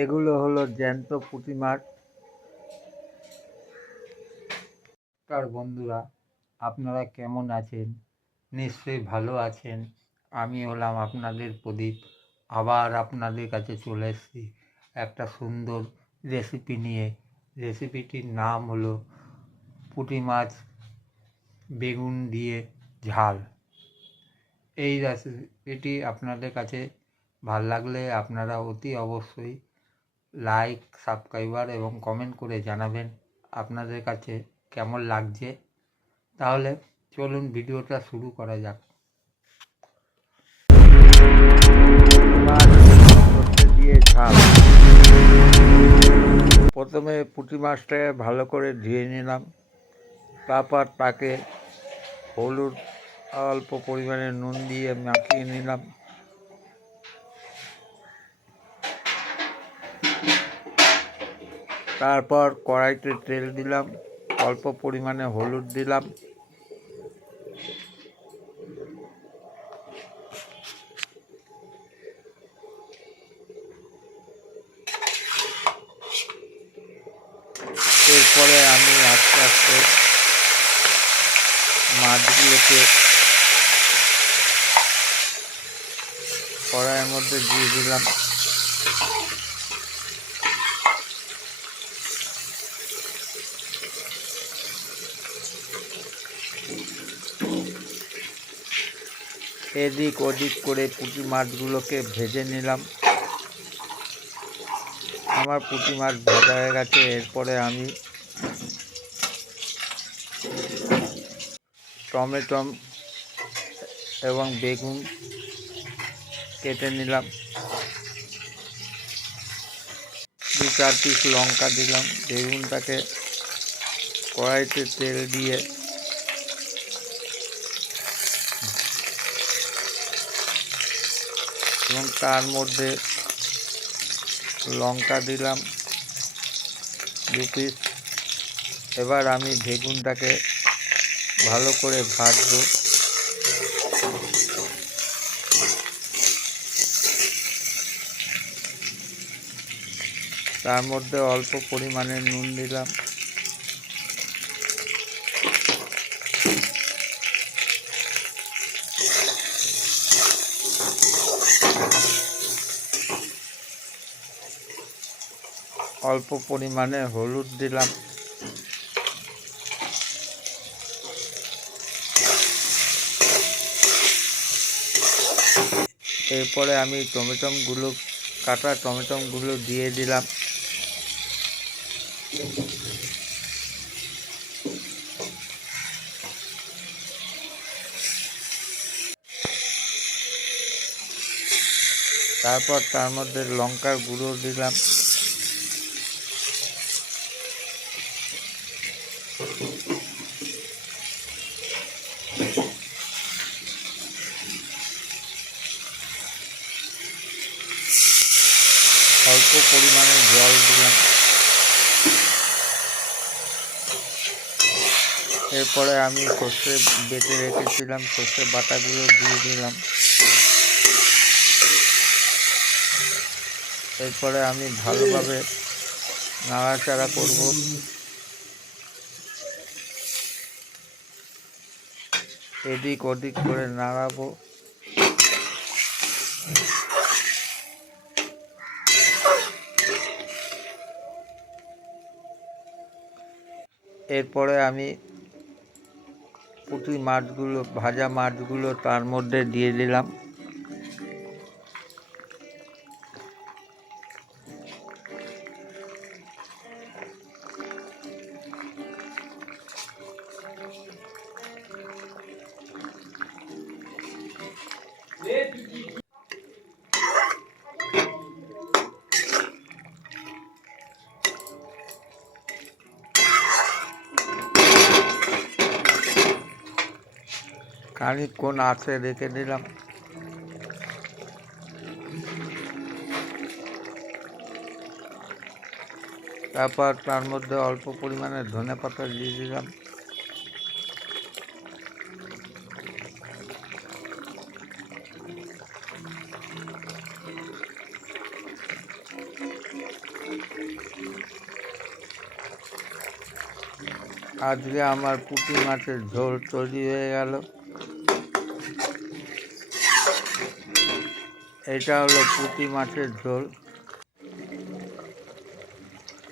এগুলো হলো জ্যান্ত পুঁটি মাছ। নমস্কার বন্ধুরা, আপনারা কেমন আছেন? নিশ্চয়ই ভালো আছেন। আমি হলাম আপনাদের প্রদীপ। আবার আপনাদের কাছে চলে এসেছি একটা সুন্দর রেসিপি নিয়ে। রেসিপিটির নাম হলো পুঁটি মাছ বেগুন দিয়ে ঝাল। এই রেসিপিটি আপনাদের কাছে ভালো লাগলে আপনারা অতি অবশ্যই লাইক, সাবস্ক্রাইবার এবং কমেন্ট করে জানাবেন আপনাদের কাছে কেমন লাগছে। তাহলে চলুন ভিডিওটা শুরু করা যাক। দিয়ে ঝাল। প্রথমে পুঁটি মাছটাকে ভালো করে ধুয়ে নিলাম, তারপর তাকে হলুদ অল্প পরিমাণে নুন দিয়ে মাখিয়ে নিলাম। তারপর কড়াইতে তেল দিলাম, অল্প পরিমাণে হলুদ দিলাম, এরপরে আমি আস্তে আস্তে মাছগুলোকে কড়াইয়ের মধ্যে দিয়ে দিলাম। এদিক ওদিক করে পুঁটি মাছগুলোকে ভেজে নিলাম। আমার পুঁটি মাছ ভাজা হয়ে গেছে। এরপরে আমি টমেটো এবং বেগুন কেটে নিলাম। 2-4 পিস লঙ্কা দিলাম। বেগুনটাকে কড়াইতে তেল দিয়ে এবং তার মধ্যে লঙ্কা দিলাম 2 পিস। এবার আমি বেগুনটাকে ভালো করে ভাজবো। তার মধ্যে অল্প পরিমাণে নুন দিলাম। অল্প পরিমাণে হলুদ দিলাম। এরপরে আমি কাটা টমেটোগুলো দিয়ে দিলাম। তারপর তার মধ্যে লঙ্কার গুঁড়ো দিলাম। অল্প পরিমাণে জল দিলাম। এরপরে আমি সর্ষে বেটে রেখেছিলাম, সর্ষে বাটাগুলো দিয়ে দিলাম। এরপরে আমি ভালোভাবে নাড়াচাড়া করব। এদিক ওদিক করে নাড়াবো। এরপরে আমি ভাজা মাছগুলো তার মধ্যে দিয়ে দিলাম। খানিকক্ষণ আঁচে রেখে দিলাম। তারপর তার মধ্যে অল্প পরিমাণে ধনেপাতা দিয়ে দিলাম। আজকে আমার পুঁটি মাছের ঝোল তৈরি হয়ে গেল। এটা হলো পুঁটি মাছের ঝোল।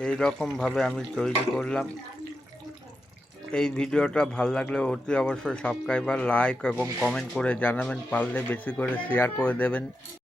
এই রকমভাবে আমি তৈরি করলাম। এই ভিডিওটা ভালো লাগলে অতি অবশ্যই সাবস্ক্রাইবার, লাইক এবং কমেন্ট করে জানাবেন, পারলে বেশি করে শেয়ার করে দেবেন।